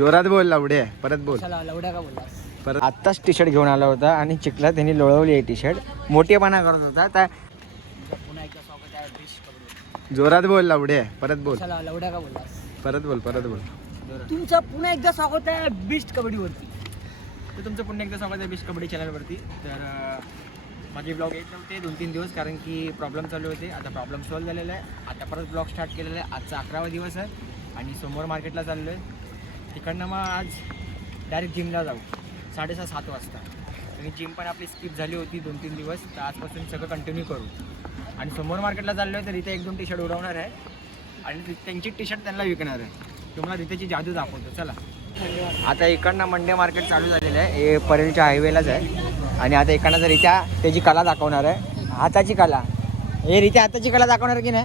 जोरात बोल लवडे, परत बोल. लवड्या का बोललास? परत आत्ताच टी शर्ट घेऊन आला होता आणि चिखला त्यांनी लोळवली आहे टी शर्ट. मोठेपणा करत होता त्या. पुन्हा एकदा स्वागत आहे डिश कबड्डी. जोरात बोल लवडे, परत बोल. लवड्या का बोललास? परत बोल, परत बोल. तुमचं पुन्हा एकदा स्वागत आहे बिस्ट कबड्डीवरती. तर तुमचं पुन्हा एकदा स्वागत आहे बिस्ट कबड्डी चॅनलवरती. तर माझे ब्लॉग येत नव्हते 2-3 दिवस, कारण की प्रॉब्लेम चालू होते. आता प्रॉब्लेम सॉल्व झालेला आहे. आता परत ब्लॉग स्टार्ट केलेला आहे. आजचा 11वा दिवस आहे आणि सोमवार मार्केटला चाललो आहे. तिकडनं मग आज डायरेक्ट जिमला जाऊ 6:30-7 वाजता. आणि जिम पण आपली स्किप झाली होती 2-3 दिवस, तर आजपासून सगळं कंटिन्यू करू. आणि सोमवार मार्केटला चाललो आहे तर इथे 1-2 टी शर्ट उडवणार आहे आणि त्यांची टी शर्ट त्यांना विकणार आहे. तुम्हाला रितेची जादू दाखवतो, चला. आता इकडनं मंडे मार्केट चालू झालेलं आहे. हे परेलच्या हायवेलाच आहे. आणि आता इकडनं जर रित्या त्याची कला दाखवणार आहे, हाताची कला. हे रित्या हाताची कला दाखवणार आहे की नाही?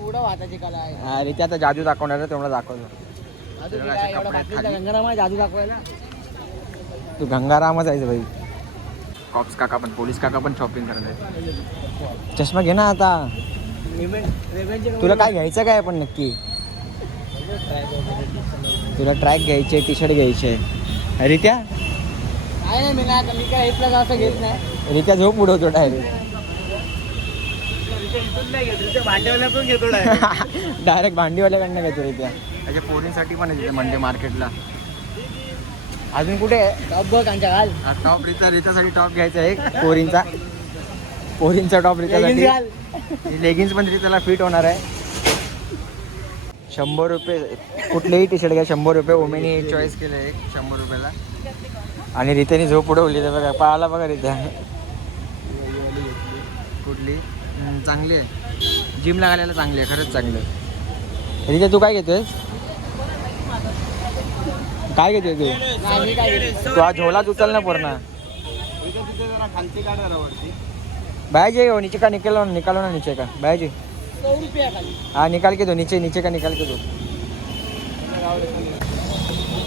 एवढं हाताची कला आहे. हा, रित्या आता जादू दाखवणार आहे, तेवढं दाखवतो. गंगाराम जादू दाखवायला. तू गंगारामच आहेस भाई. कॉप्स काका पण, पोलीस काका पण शॉपिंग करत आहे. चष्मा घे ना आता. तुला काय घ्यायचं काय पण नक्की? तुला ट्रॅक घ्यायचे, टी शर्ट घ्यायचे. रित्या नाही मी काय घेतलं का असं घेत नाही. रित्या झोप उडवतो डायरेक्ट. भांडेवाला पण घेतो डायरेक्ट भांडीवाल्याकडनं घेतो रित्या. त्याच्या पोरींसाठी पण आहे तिथे मंडे मार्केटला. अजून कुठे टॉप बघ आमच्या घाल. टॉप रित्यासाठी टॉप घ्यायचा आहे पोरींचा टॉप रित्यासाठी. लेगिन्स पण रित्याला फिट होणार आहे. 100 रुपये कुठलेही टी शर्ट घ्या, 100 रुपये. ओमेनी चॉईस केलं आहे 100 रुपयाला. आणि रित्याने झोप उडवली तर बघा, पाहायला बघा रित्या कुठली चांगली आहे. जिमला घालायला चांगली आहे, खरंच चांगली आहे. रित्या तू काय घेतोय? काय घेतोय तू? तू हा झोला उचल ना पूर्ण. बाय हो, नीचे का निकालो ना नीचे का बाय 100 रुपया खाली. हाँ निकाल के दो, नीचे का निकाल के दो.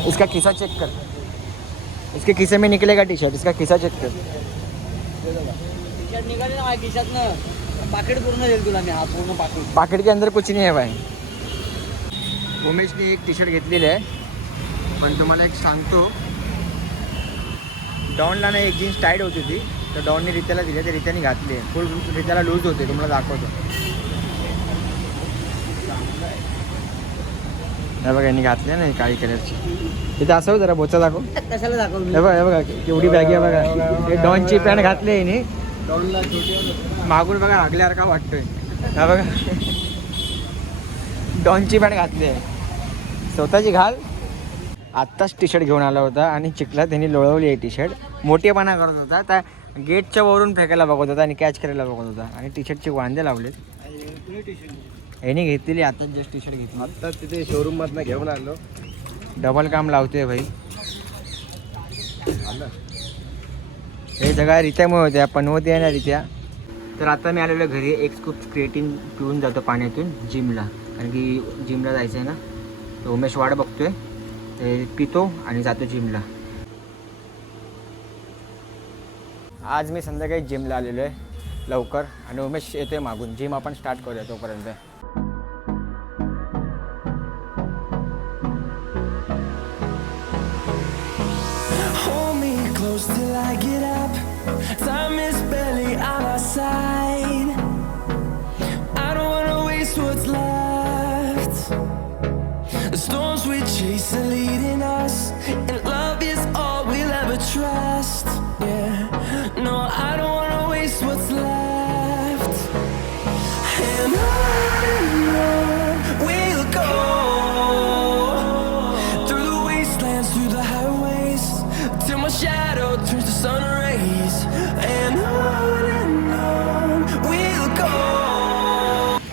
इसका खिसा चेक कर. इसके खिसे में निकलेगा टी शर्ट. इसका खिसा चेक कर. टी शर्ट निघाले ना माझ्या खिशातनं. पाकिट पूर्ण देईल तुला मी. हा पूर्ण पाकिट. पाकिट के अंदर कुछ नहीं है भाई. उमेशने एक टी शर्ट घेतलेली आहे, पण तुम्हाला एक सांगतो, डॉनला ना एक जीन्स टाईट होती ती, तर डॉनने रित्याला दिली, ते रित्याने घातली आहे. फुल रित्याला लूज होते, तुम्हाला दाखवतो. हे बघा यांनी घातली ना काळी कलरची. इथे असं जरा बोचा दाखव. कशाला दाखव? हे बघा केवढी बॅगी आहे बघा. हे डॉनची पॅन्ट घातली आहे हिने. मागून बघा लागल्यासारखा वाटतोय. हा बघा डॉनची पॅन्ट घातली आहे, स्वतःची घाल. आत्ताच टी शर्ट घेऊन आला होता आणि चिखला त्यांनी लोळवली आहे टी शर्ट. मोठेपणा करत होता, त्या गेटच्या वरून फेकायला बघत होता आणि कॅच करायला बघत होता. आणि टी शर्टचे वांदे लावलेत. यांनी घेतलेली आता जस्ट टी शर्ट घेतली. आता तिथे शोरूम मधनं घेऊन आलो. डबल काम लावतोय भाई. हे सगळ्या रित्यामुळे होत्या, पनवती आहे ना रित्या. तर आता मी आलेलो घरी. एक स्कूप क्रिएटिन पिऊन जातो पाण्यातून जिमला, कारण की जिमला जायचं आहे ना. तर उमेश वाट बघतोय, ते पितो आणि जातो जिमला. आज मी संध्याकाळी जिमला आलेलो आहे लवकर, आणि उमेश येतोय मागून. जिम आपण स्टार्ट करूया तोपर्यंत. Till I get up, time is barely on our side. I don't wanna waste what's left. The storms we chase are leading us, and love is all we'll ever trust. Yeah, no, I don't wanna waste what's left. And on we'll go, through the wastelands, through the highways, till my shadow turns to sun rays. And on we'll go.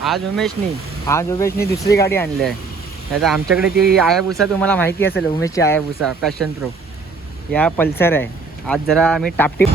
आज उमेशनी दुसरी गाडी आणली आहे. नाही तर आमच्याकडे ती आयाबुसा तुम्हाला माहिती असेल, उमेशची आयाबुसा पॅशन प्रो. या पल्सर आहे. आज जरा आम्ही टापटीप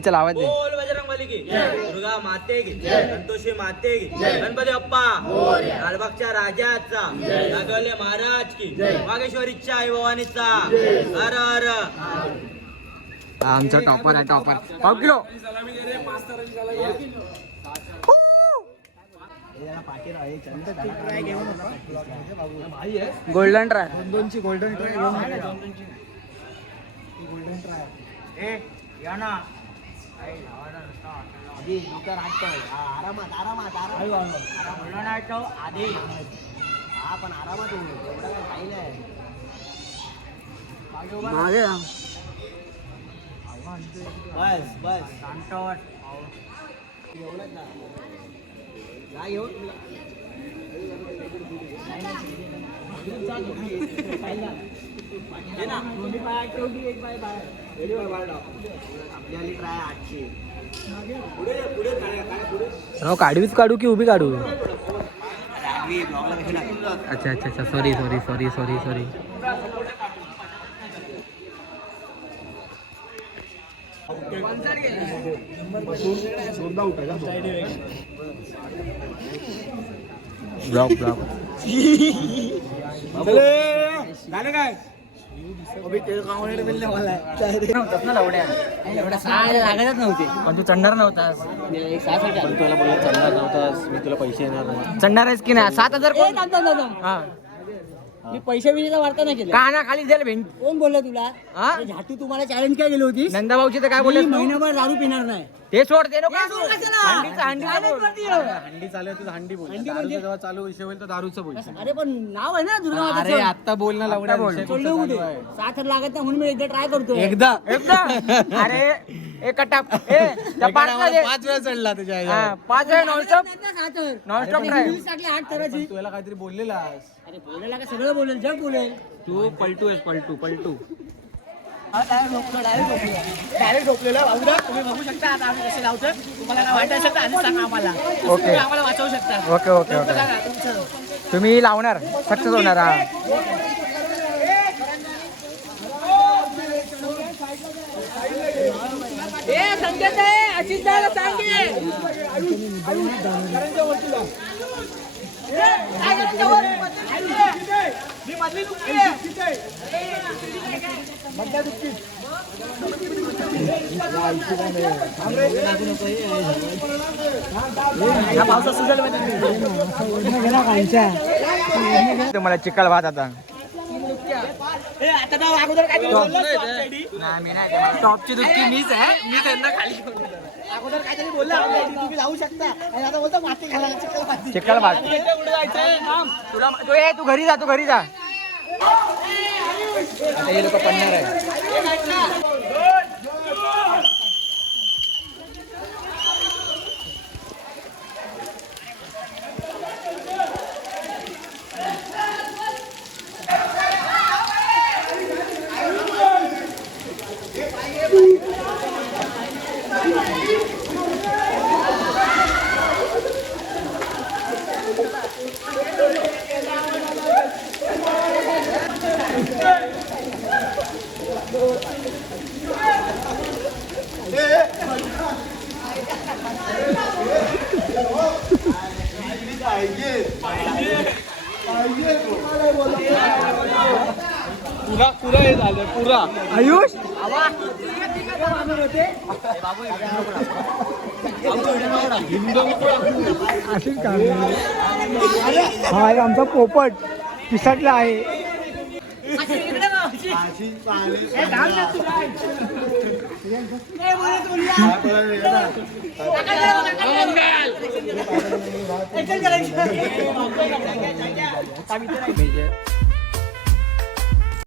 चल आवाज दे. बोल बजरंग बली की दुर्गा माते की संतोषी माते की गणपती बाप्पा लालबागच्या राजाचा नागवले महाराज की वागेश्वरीच्या आई भवानीचा हर हर. हा आमचा टॉपर आहे टॉपर. 5 किलो. Golden try. दोनची गोल्डन ट्राय घेऊन या ना आधी हा पण आरामात बस बस शांतवट एवढंच ना काय घेऊन ट्राय 800. काढवीच काढू की उभी काढू. ब्लॉगला कशी लागली अच्छा अच्छा अच्छा sorry sorry sorry sorry sorry. Blog blog. झालं काय लागतच नव्हते पण तू चढणार नव्हतास. तुला बोलला चढणार नव्हतास मी तुला पैसे येणार नाही. चढणार आहेस की नाही. 7,000 कोण. हा मी पैसे बिजेचा वार्ता नाही केला. काना खाली द्यायला भेंड. कोण बोलला तुला हा झाटू तुम्हाला चॅलेंज काय केली होती? नंदाभाऊची तर काय बोलले मी महिनाभर दारू पिणार नाही. ते सोड ते नको. हंडी चालू आहे तुझं हंडी बोल. दारूचं जेव्हा चालू विषय होईल तर दारूचं बोल. अरे पण नाव आहे ना दुर्गा अरे मातेचं. आता बोल ना लावण्या बोल. विषय सोडलं कुठं कुठे? चालू आहे? 7,000 लागत नाही म्हणून मी एकदा ट्राय करतो. एकदा अरे एक टप ए त्या पार्टला दे. 5 वेळा चढला त्याच्या हा, 5 वेळ नॉनस्टॉप 7,000 नॉनस्टॉप काय. टाकली 8 तराची. तुला काहीतरी बोललेलास. अरे बोलायला का सगळं बोलेल जग बोलेल. तू पलटू आहेस पलटू पलटू. डायरेक्ट झोपलेलं बाबूला तुम्ही बघू शकता आता आम्ही कसे लावतो. तुम्हाला काय वाटत असेल तर आणि सांगा आम्हाला. ओके. तुम्ही आम्हाला वाचवू शकता. Okay okay okay. सांगा तुमचं. तुम्ही लावणार सक्सेस होणार. हा संकेत आहे अशीच द्यायला सांगे. तुम्हाला चिकल भात आता. आता अगोदर काय टॉपची दुसरी मीच आहे. मी त्यांना खाली अगोदर काहीतरी बोलला तुम्ही लावू शकता आणि आता बोलतो माती घालायला चिखल माती. चिकल भात. तुला तू घरी जा तू घरी जा. आता हे लोक पडणार आहे. पुरा हे झालं पुरा. आयुष हा आहे आमचा पोपट पिसाटला आहे. करायचं